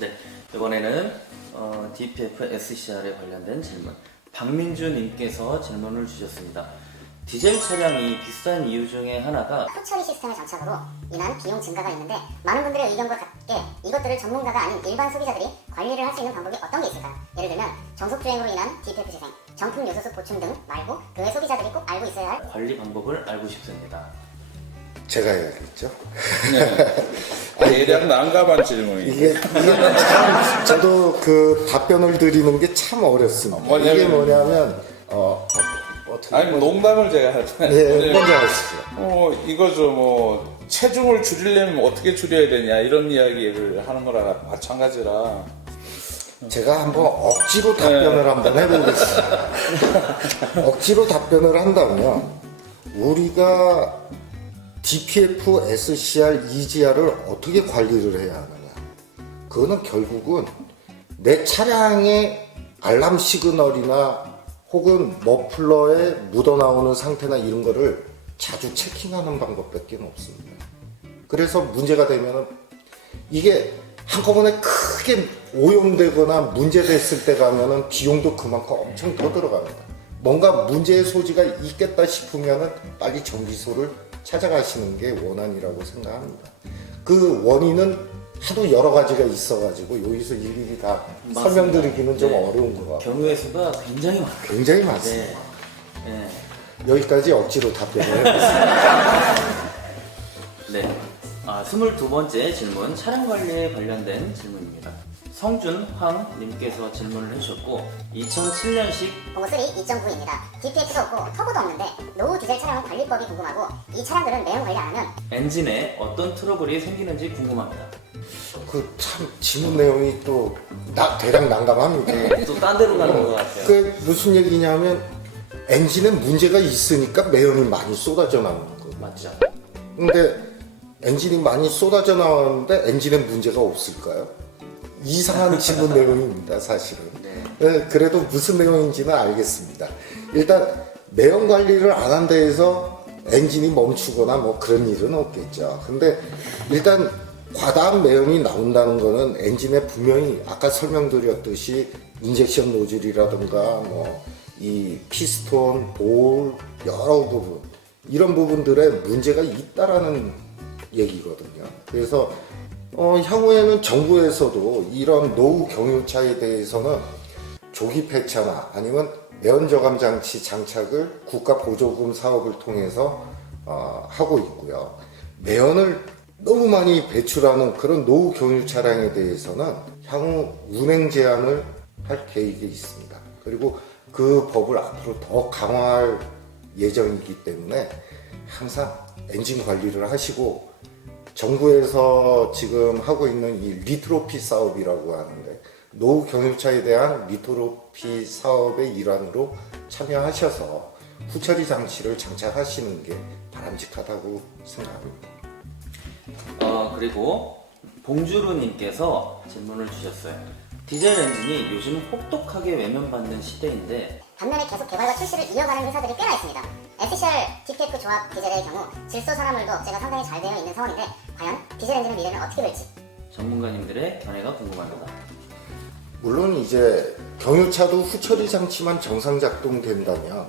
네, 이번에는 DPF SCR에 관련된 질문. 박민주 님께서 질문을 주셨습니다. 디젤 차량이 비싼 이유 중에 하나가 후처리 시스템의 장착으로 인한 비용 증가가 있는데 많은 분들의 의견과 같게 이것들을 전문가가 아닌 일반 소비자들이 관리를 할 수 있는 방법이 어떤 게 있을까요? 예를 들면 정속주행으로 인한 DPF 재생, 정품 요소수 보충 등 말고 그 외 소비자들이 꼭 알고 있어야 할 관리 방법을 알고 싶습니다. 제가 해야겠죠. 대략 난감한 질문이에요. 이게 참 저도 그 답변을 드리는 게 참 어렵습니다. 이게 뭐냐면 어떻게 아니 농담을 제가 하잖아요. 네, 먼저 하시죠. 이거죠. 뭐 체중을 줄이려면 어떻게 줄여야 되냐 이런 이야기를 하는 거랑 마찬가지라. 제가 한번 억지로 답변을 한번 해보겠습니다. 억지로 답변을 한다면 우리가 DPF, SCR, EGR을 어떻게 관리를 해야 하느냐. 그거는 결국은 내 차량의 알람 시그널이나 혹은 머플러에 묻어나오는 상태나 이런 거를 자주 체킹하는 방법밖에 없습니다. 그래서 문제가 되면은 이게 한꺼번에 크게 오염되거나 문제됐을 때 가면은 비용도 그만큼 엄청 더 들어갑니다. 뭔가 문제의 소지가 있겠다 싶으면은 빨리 정비소를 찾아가시는 게 원안이라고 생각합니다. 그 원인은 하도 여러 가지가 있어가지고 여기서 일일이 다 맞습니다. 설명드리기는 좀 네. 어려운 것 같아요. 경우의 수가 굉장히 많아요. 굉장히 많습니다. 네. 여기까지 억지로 답변을 해봤습니다. 네. 22번째 질문, 차량 관리에 관련된 질문입니다. 성준황 님께서 질문을 해주셨고 2007년식 보고 3 2.9입니다. DPF도 없고 터보도 없는데 노후 디젤 차량은 관리법이 궁금하고 이 차량들은 매연 관리 안 하면 엔진에 어떤 트러블이 생기는지 궁금합니다. 그 참 질문 내용이 또 대략 난감합니다. 또 딴 데로 가는 것 같아요. 그 무슨 얘기냐면 엔진에 문제가 있으니까 매연이 많이 쏟아져 나오는 거예요. 맞죠? 근데 엔진이 많이 쏟아져 나오는데 엔진에 문제가 없을까요? 이상한 질문 내용입니다, 사실은. 네, 그래도 무슨 내용인지는 알겠습니다. 일단 매연 관리를 안 한 데에서 엔진이 멈추거나 뭐 그런 일은 없겠죠. 근데 일단 과다한 매연이 나온다는 거는 엔진에 분명히 아까 설명드렸듯이 인젝션 노즐이라든가 뭐 이 피스톤, 볼 여러 부분 이런 부분들에 문제가 있다라는 얘기거든요. 그래서 향후에는 정부에서도 이런 노후 경유차에 대해서는 조기 폐차나 아니면 매연 저감 장치 장착을 국가 보조금 사업을 통해서 하고 있고요. 매연을 너무 많이 배출하는 그런 노후 경유 차량에 대해서는 향후 운행 제한을 할 계획이 있습니다. 그리고 그 법을 앞으로 더 강화할 예정이기 때문에 항상 엔진 관리를 하시고 정부에서 지금 하고 있는 이 리트로피 사업이라고 하는데 노후 경유차에 대한 리트로피 사업의 일환으로 참여하셔서 후처리 장치를 장착하시는 게 바람직하다고 생각합니다. 그리고 봉주루님께서 질문을 주셨어요. 디젤 엔진이 요즘 혹독하게 외면받는 시대인데 반면에 계속 개발과 출시를 이어가는 회사들이 꽤나 있습니다. SCR, DPF 조합 디젤의 경우 질소 산화물도 업체가 상당히 잘 되어 있는 상황인데 과연 디젤 엔진의 미래는 어떻게 될지 전문가님들의 견해가 궁금합니다. 물론 이제 경유차도 후처리 장치만 정상 작동된다면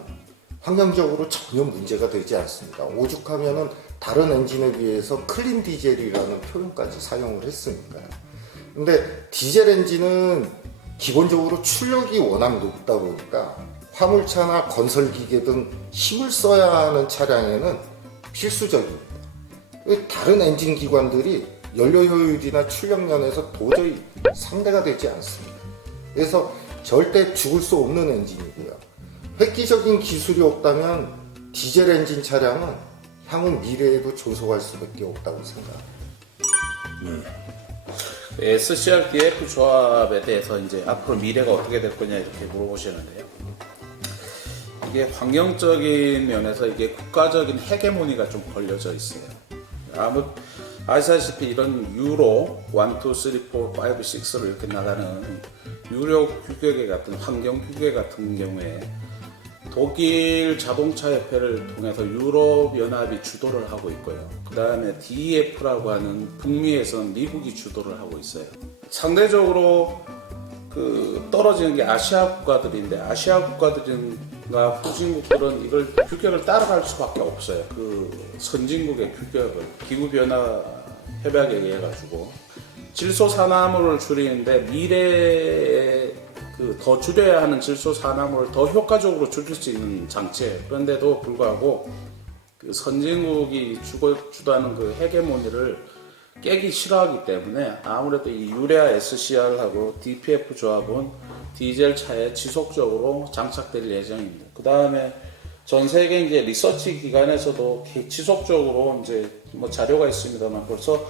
환경적으로 전혀 문제가 되지 않습니다. 오죽하면은 다른 엔진에 비해서 클린 디젤이라는 표현까지 사용을 했으니까요. 근데 디젤 엔진은 기본적으로 출력이 워낙 높다 보니까 화물차나 건설기계 등 힘을 써야 하는 차량에는 필수적입니다. 다른 엔진 기관들이 연료 효율이나 출력 면에서 도저히 상대가 되지 않습니다. 그래서 절대 죽을 수 없는 엔진이고요. 획기적인 기술이 없다면 디젤 엔진 차량은 향후 미래에도 존속할 수밖에 없다고 생각합니다. SCR DF 조합에 대해서 이제 앞으로 미래가 어떻게 될 거냐 이렇게 물어보시는데요. 이게 환경적인 면에서 이게 국가적인 헤게모니가 좀 걸려져 있어요. 아시다시피 이런 유로 1, 2, 3, 4, 5, 6로 이렇게 나가는 유료 규격에 같은 환경 규격 같은 경우에 독일 자동차 협회를 통해서 유럽 연합이 주도를 하고 있고요. 그 다음에 DEF라고 하는 북미에서는 미국이 주도를 하고 있어요. 상대적으로 그 떨어지는 게 아시아 국가들인데 아시아 국가들이나 후진국들은 이걸 규격을 따라갈 수밖에 없어요. 그 선진국의 규격을 기후 변화 협약에 의해 가지고 질소 산화물을 줄이는데 미래에 그 더 줄여야 하는 질소 산화물을 더 효과적으로 줄일 수 있는 장치예요. 그런데도 불구하고 그 선진국이 주도하는 그 헤게모니를 깨기 싫어하기 때문에 아무래도 이 유레아 SCR하고 DPF 조합은 디젤 차에 지속적으로 장착될 예정입니다. 그 다음에 전 세계 이제 리서치 기관에서도 지속적으로 이제 뭐 자료가 있습니다만 벌써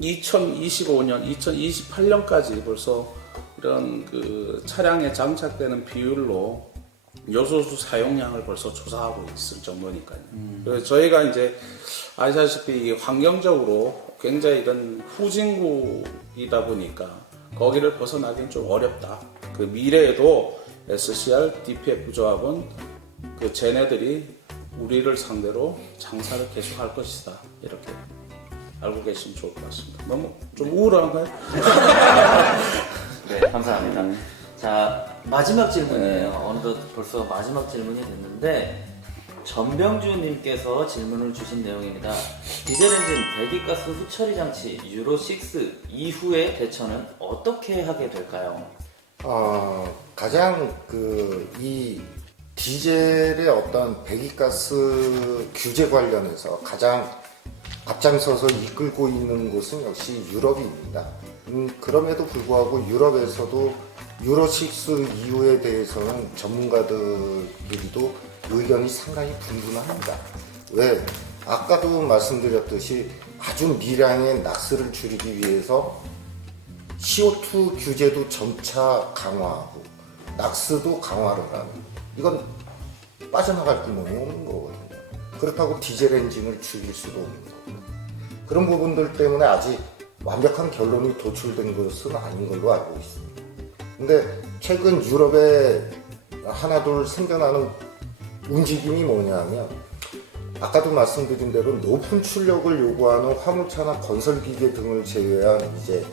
2025년, 2028년까지 벌써 이런 그 차량에 장착되는 비율로 요소수 사용량을 벌써 조사하고 있을 정도니까요. 그래서 저희가 이제 아시다시피 환경적으로 굉장히 이런 후진국이다 보니까 거기를 벗어나기는 좀 어렵다. 그 미래에도 SCR, DPF 조합은 그 쟤네들이 우리를 상대로 장사를 계속할 것이다. 이렇게 알고 계시면 좋을 것 같습니다. 너무 좀 우울한가요? 네, 감사합니다. 자, 마지막 질문이에요. 어느덧 벌써 마지막 질문이 됐는데 전병주님께서 질문을 주신 내용입니다. 디젤 엔진 배기가스 후처리 장치 유로6 이후의 대처는 어떻게 하게 될까요? 가장 이 디젤의 어떤 배기가스 규제 관련해서 가장 앞장서서 이끌고 있는 곳은 역시 유럽입니다. 그럼에도 불구하고 유럽에서도 유로6 이후에 대해서는 전문가들끼리도 의견이 상당히 분분합니다. 왜? 아까도 말씀드렸듯이 아주 미량의 낙스를 줄이기 위해서 CO2 규제도 점차 강화하고 낙스도 강화를 하는, 이건 빠져나갈 구멍이 없는 거거든요. 그렇다고 디젤 엔진을 죽일 수도 없는 거고요. 그런 부분들 때문에 아직 완벽한 결론이 도출된 것은 아닌 걸로 알고 있습니다. 근데 최근 유럽에 하나둘 생겨나는 움직임이 뭐냐면, 아까도 말씀드린 대로 높은 출력을 요구하는 화물차나 건설기계 등을 제외한 이제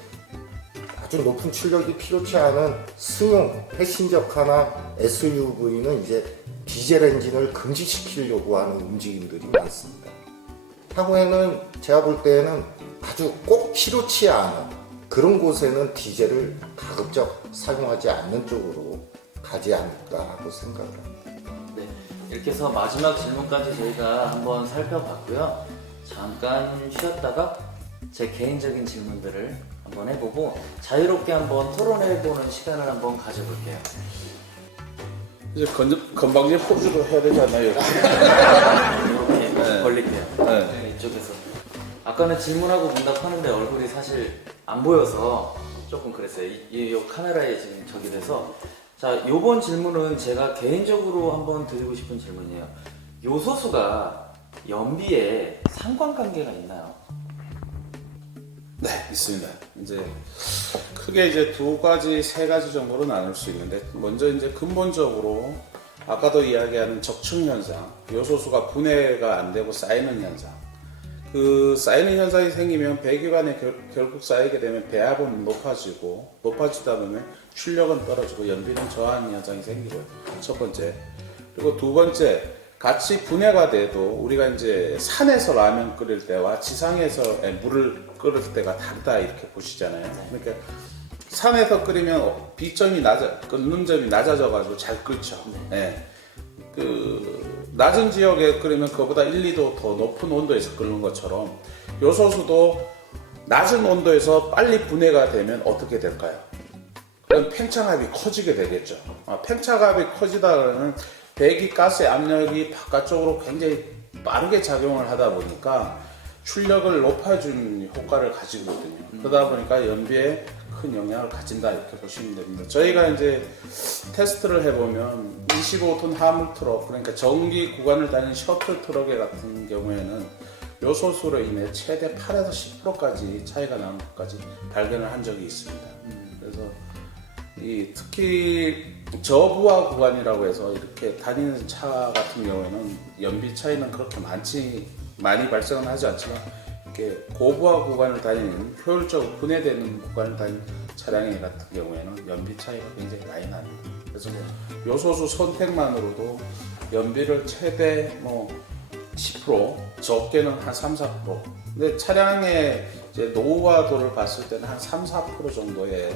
아주 높은 출력이 필요치 않은 승용, 패신저카나 SUV는 이제 디젤 엔진을 금지시키려고 하는 움직임들이 많습니다. 향후에는 제가 볼 때는 아주 꼭 필요치 않은 그런 곳에는 디젤을 가급적 사용하지 않는 쪽으로 가지 않을까 하고 생각을 합니다. 네, 이렇게 해서 마지막 질문까지 저희가 한번 살펴봤고요. 잠깐 쉬었다가 제 개인적인 질문들을 한번 해보고 자유롭게 한번 토론해보는 시간을 한번 가져볼게요. 이제 건방진 포즈로 해야 되지 않나요? 이렇게 네. 벌릴게요. 네. 이쪽에서. 아까는 질문하고 문답하는데 얼굴이 사실 안 보여서 조금 그랬어요. 이 카메라에 지금 저기 돼서. 자, 요번 질문은 제가 개인적으로 한번 드리고 싶은 질문이에요. 요소수가 연비에 상관관계가 있나요? 네, 있습니다. 이제 크게 이제 두 가지, 세 가지 정도로 나눌 수 있는데, 먼저 이제 근본적으로 아까도 이야기하는 적층 현상, 요소수가 분해가 안 되고 쌓이는 현상. 그 쌓이는 현상이 생기면 배기관에 결국 쌓이게 되면 배압은 높아지다 보면 출력은 떨어지고 연비는 저하하는 현상이 생기고요. 첫 번째. 그리고 두 번째, 같이 분해가 돼도 우리가 이제 산에서 라면 끓일 때와 지상에서 물을 끓일 때가 다르다 이렇게 보시잖아요. 그러니까 산에서 끓이면 끓는 점이 낮아져가지고 잘 끓죠. 네. 그 낮은 지역에 끓이면 그보다 1, 2도 더 높은 온도에서 끓는 것처럼 요소수도 낮은 온도에서 빨리 분해가 되면 어떻게 될까요? 그럼 팽창압이 커지게 되겠죠. 팽창압이 커지다 그러면 배기가스의 압력이 바깥쪽으로 굉장히 빠르게 작용을 하다 보니까 출력을 높여주는 효과를 가지고 있거든요. 그러다 보니까 연비에 큰 영향을 가진다 이렇게 보시면 됩니다. 저희가 이제 테스트를 해보면 25톤 화물 트럭, 그러니까 전기 구간을 다니는 셔틀 트럭 같은 경우에는 요소수로 인해 최대 8에서 10%까지 차이가 나는 것까지 발견을 한 적이 있습니다. 그래서 특히 저부하 구간이라고 해서 이렇게 다니는 차 같은 경우에는 연비 차이는 그렇게 많이 발생은 하지 않지만 이렇게 고부하 구간을 다니는 효율적으로 분해되는 구간을 다니는 차량이 같은 경우에는 연비 차이가 굉장히 많이 납니다. 그래서 요소수 선택만으로도 연비를 최대 10%, 적게는 한 3, 4%. 근데 차량의 이제 노후화도를 봤을 때는 한 3, 4% 정도의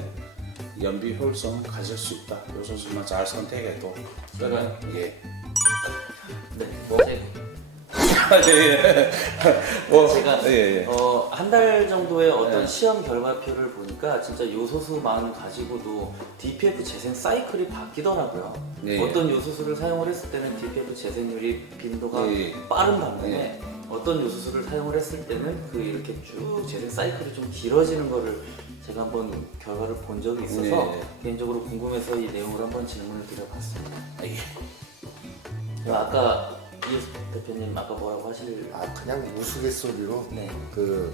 연비 효율성을 가질 수 있다. 요소수만 잘 선택해도. 그러면 예. 네, 제가 예. 한 달 정도의 어떤 네. 시험 결과표를 보니까 진짜 요소수만 가지고도 DPF 재생 사이클이 바뀌더라고요. 네. 어떤 요소수를 사용을 했을 때는 DPF 재생률이 빈도가 네. 빠른 반면에 네. 어떤 요소수를 사용을 했을 때는 그 이렇게 쭉 재생 사이클이 좀 길어지는 거를 제가 한번 결과를 본 적이 있어서 네. 개인적으로 궁금해서 이 내용을 한번 질문을 드려봤습니다. 예. 아까 이 대표님 아까 뭐라고 하실? 그냥 우스갯소리로 네. 그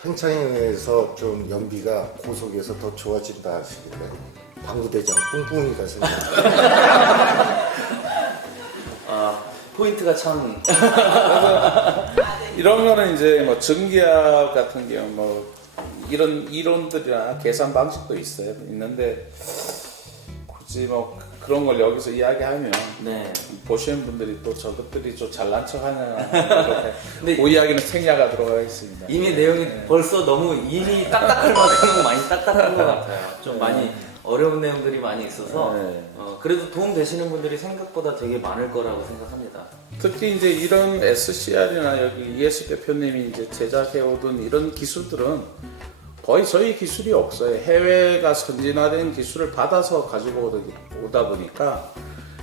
팽창에서 좀 연비가 고속에서 더 좋아진다 하시길래 방구대장 뿡뿡이가 생겼어요. 포인트가 참 이런 거는 이제 전기압 같은 경우 이런 이론들이나 계산 방식도 있는데 굳이 그런 걸 여기서 이야기하면 네. 보시는 분들이 또 저것들이 좀 잘난 척하냐 근데 그 이야기는 생략하 들어가겠습니다. 이미 내용이 벌써 너무 이미 딱딱할 만큼 많이 딱딱한 것 같아요. 좀 많이 어려운 내용들이 많이 있어서 네. 그래도 도움 되시는 분들이 생각보다 되게 많을 거라고 생각합니다. 특히 이제 이런 SCR이나 여기 이해수 대표님이 이제 제작해오던 이런 기술들은 거의 저희 기술이 없어요. 해외가 선진화된 기술을 받아서 가지고 오다 보니까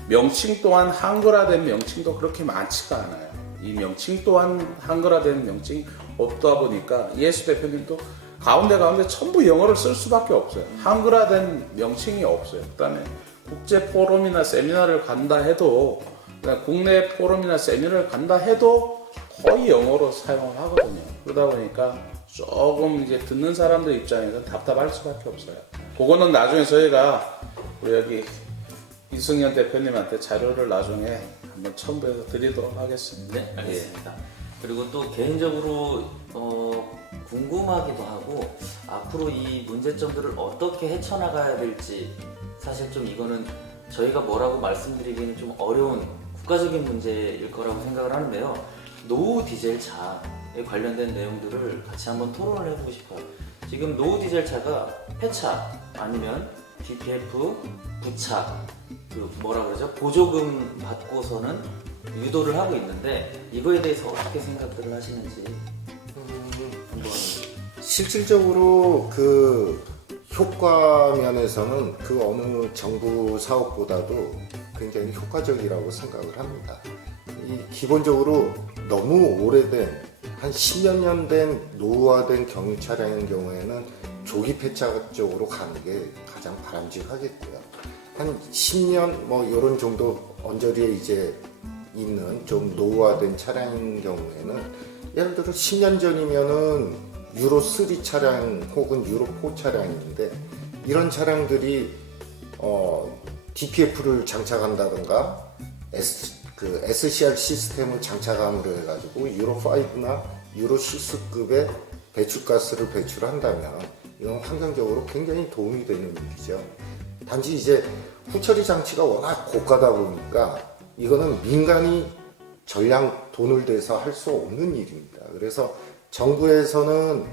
명칭 또한 한글화된 명칭도 그렇게 많지가 않아요. 이 명칭 또한 한글화된 명칭이 없다 보니까 이해수 대표님도 가운데 전부 영어를 쓸 수밖에 없어요. 한글화된 명칭이 없어요. 그다음에 국제 포럼이나 세미나를 간다 해도 국내 포럼이나 세미나를 간다 해도 거의 영어로 사용을 하거든요. 그러다 보니까 조금 이제 듣는 사람들 입장에서 답답할 수밖에 없어요. 그거는 나중에 저희가 우리 여기 이승현 대표님한테 자료를 나중에 한번 첨부해서 드리도록 하겠습니다. 네, 알겠습니다. 그리고 또 개인적으로 궁금하기도 하고 앞으로 이 문제점들을 어떻게 헤쳐나가야 될지 사실 좀 이거는 저희가 뭐라고 말씀드리기는 좀 어려운 국가적인 문제일 거라고 생각을 하는데요. 노후 디젤 차에 관련된 내용들을 같이 한번 토론을 해보고 싶어요. 지금 노후 디젤 차가 폐차 아니면 DPF, 부차, 보조금 받고서는 유도를 하고 있는데 이거에 대해서 어떻게 생각들을 하시는지 한번. 실질적으로 그 효과 면에서는 그 어느 정부 사업보다도 굉장히 효과적이라고 생각을 합니다. 기본적으로 너무 오래된 한 10몇 년 된 노후화된 경유 차량인 경우에는 조기 폐차 쪽으로 가는 게 가장 바람직하겠고요. 한 10년 이런 정도 언저리에 이제 있는 좀 노후화된 차량인 경우에는 예를 들어 10년 전이면은 유로 3 차량 혹은 유로 4 차량인데 이런 차량들이 DPF를 장착한다든가 SCR 시스템을 장착함으로 해가지고 유로 5나 유로 6급의 배출가스를 배출한다면 이건 환경적으로 굉장히 도움이 되는 일이죠. 단지 이제 후처리 장치가 워낙 고가다 보니까 이거는 민간이 전량 돈을 대서 할 수 없는 일입니다. 그래서 정부에서는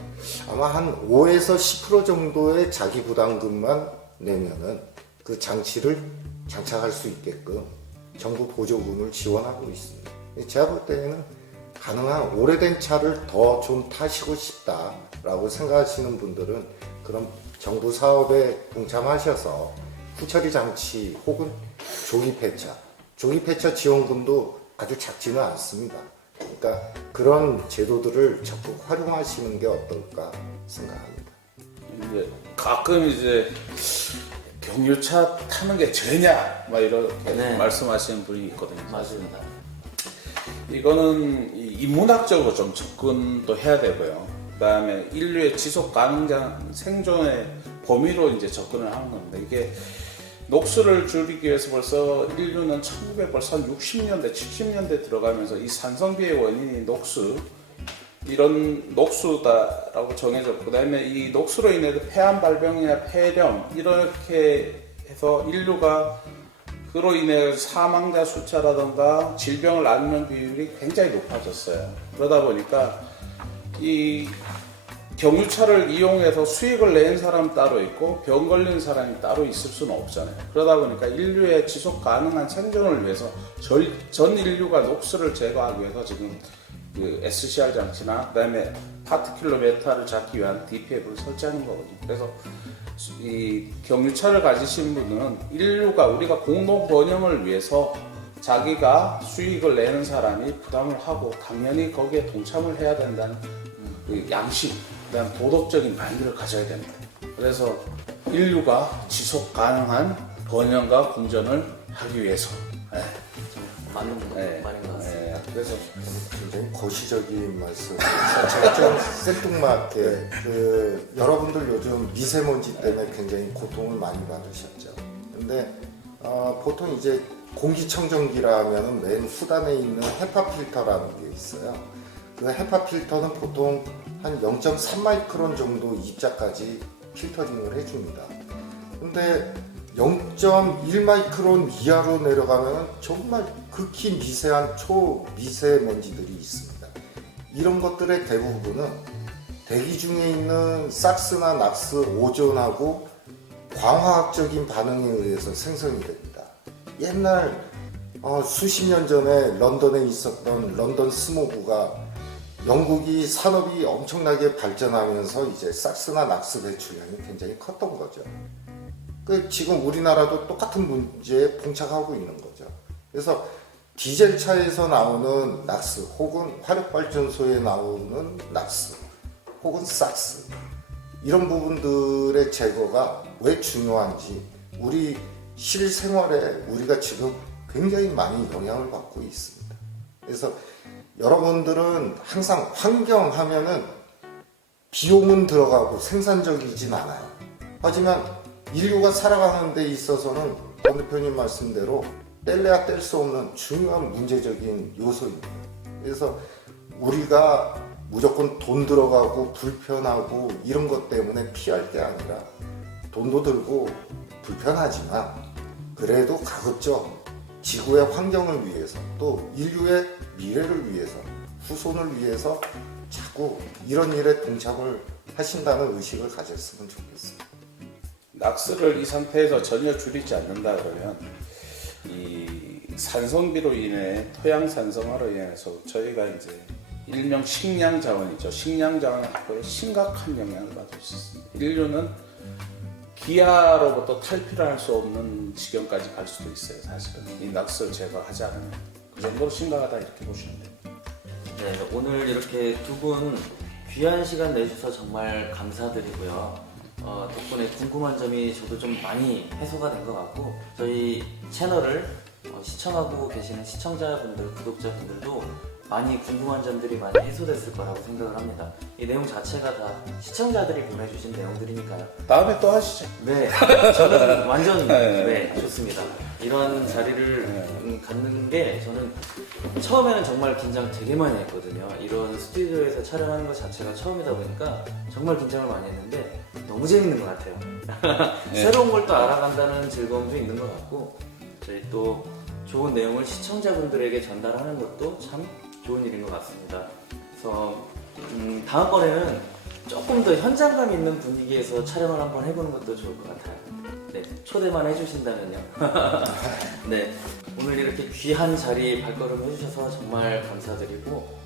아마 한 5에서 10% 정도의 자기 부담금만 내면은 그 장치를 장착할 수 있게끔 정부 보조금을 지원하고 있습니다. 제가 볼 때는 가능한 오래된 차를 더 좀 타시고 싶다라고 생각하시는 분들은 그런 정부 사업에 동참하셔서 후처리 장치 혹은 조기 폐차 지원금도 아주 작지는 않습니다. 그러니까 그런 제도들을 적극 활용하시는 게 어떨까 생각합니다. 이제 가끔 이제 경유차 타는 게 죄냐 이렇게 네. 말씀하시는 분이 있거든요. 맞습니다. 이거는 인문학적으로 좀 접근도 해야 되고요. 그다음에 인류의 지속 가능한 생존의 범위로 이제 접근을 하는 겁니다. 이게 녹수를 줄이기 위해서 벌써 인류는 1900 벌써 한 60년대, 70년대 들어가면서 이 산성비의 원인이 녹수, 이런 녹수다라고 정해졌고, 그다음에 이 녹수로 인해서 폐암 발병이나 폐렴 이렇게 해서 인류가 그로 인해 사망자 숫자라든가 질병을 앓는 비율이 굉장히 높아졌어요. 그러다 보니까 이 경유차를 이용해서 수익을 낸 사람 따로 있고 병 걸린 사람이 따로 있을 수는 없잖아요. 그러다 보니까 인류의 지속 가능한 생존을 위해서 전 인류가 녹수를 제거하기 위해서 지금 그 SCR 장치나 그다음에 파티큘러메타를 잡기 위한 DPF를 설치하는 거거든요. 그래서 이 경유차를 가지신 분은 인류가 우리가 공동 번영을 위해서 자기가 수익을 내는 사람이 부담을 하고 당연히 거기에 동참을 해야 된다는 그 양심, 그다음 도덕적인 마인드를 가져야 됩니다. 그래서 인류가 지속 가능한 번영과 공존을 하기 위해서. 맞는 말인 것 같습니다. 그래서 굉장히 거시적인 말씀. 제가 좀 생뚱맞게 여러분들 요즘 미세먼지 때문에 굉장히 고통을 많이 받으셨죠. 근데 보통 이제 공기청정기라면 맨 후단에 있는 헤파 필터라는 게 있어요. 그 헤파 필터는 보통 한 0.3 마이크론 정도 입자까지 필터링을 해줍니다. 근데 0.1 마이크론 이하로 내려가면 정말 극히 미세한 초미세먼지들이 있습니다. 이런 것들의 대부분은 대기 중에 있는 삭스나 낙스 오존하고 광화학적인 반응에 의해서 생성이 됩니다. 옛날 수십 년 전에 런던에 있었던 런던 스모그가 영국이 산업이 엄청나게 발전하면서 이제 삭스나 낙스 배출량이 굉장히 컸던 거죠. 지금 우리나라도 똑같은 문제에 봉착하고 있는 거죠. 그래서 디젤 차에서 나오는 낙스 혹은 화력발전소에 나오는 낙스 혹은 삭스 이런 부분들의 제거가 왜 중요한지 우리 실생활에 우리가 지금 굉장히 많이 영향을 받고 있습니다. 그래서 여러분들은 항상 환경 하면은 비용은 들어가고 생산적이진 않아요. 하지만 인류가 살아가는 데 있어서는 권 대표님 말씀대로 뗄래야 뗄 수 없는 중요한 문제적인 요소입니다. 그래서 우리가 무조건 돈 들어가고 불편하고 이런 것 때문에 피할 게 아니라 돈도 들고 불편하지만 그래도 가급적 지구의 환경을 위해서 또 인류의 미래를 위해서 후손을 위해서 자꾸 이런 일에 동참을 하신다는 의식을 가졌으면 좋겠습니다. 낙스를 이 상태에서 전혀 줄이지 않는다 그러면 이 산성비로 인해 토양 산성화로 인해서 저희가 이제 일명 식량 자원이죠. 식량 자원 확보에 심각한 영향을 받을 수 있습니다. 인류는 기아로부터 탈피를 할 수 없는 지경까지 갈 수도 있어요. 사실은 이 낙스를 제거하지 않으면 그 정도로 심각하다 이렇게 보시면 됩니다. 네, 오늘 이렇게 두 분 귀한 시간 내주셔서 정말 감사드리고요. 덕분에 궁금한 점이 저도 좀 많이 해소가 된 것 같고 저희 채널을 시청하고 계시는 시청자분들, 구독자분들도 많이 궁금한 점들이 많이 해소됐을 거라고 생각을 합니다. 이 내용 자체가 다 시청자들이 보내주신 내용들이니까요. 다음에 또 하시죠. 네, 저는 완전 네, 좋습니다. 이런 자리를 갖는 게 저는 처음에는 정말 긴장 되게 많이 했거든요. 이런 스튜디오에서 촬영하는 것 자체가 처음이다 보니까 정말 긴장을 많이 했는데 너무 재밌는 것 같아요. 네. 새로운 걸 또 알아간다는 즐거움도 있는 것 같고 저희 또 좋은 내용을 시청자분들에게 전달하는 것도 참 좋은 일인 것 같습니다. 그래서 다음번에는 조금 더 현장감 있는 분위기에서 촬영을 한번 해보는 것도 좋을 것 같아요. 네, 초대만 해주신다면요. 네, 오늘 이렇게 귀한 자리 발걸음 해주셔서 정말 감사드리고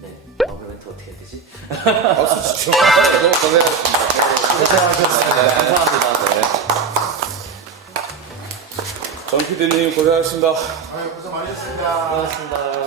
네, 마무리 멘트 어떻게 해야 되지? 박수 치죠. 너무 고생하셨습니다. 고생하셨습니다. 감사합니다. 네. 정 PD님 고생하셨습니다. 고생 많이 했습니다. 고맙습니다.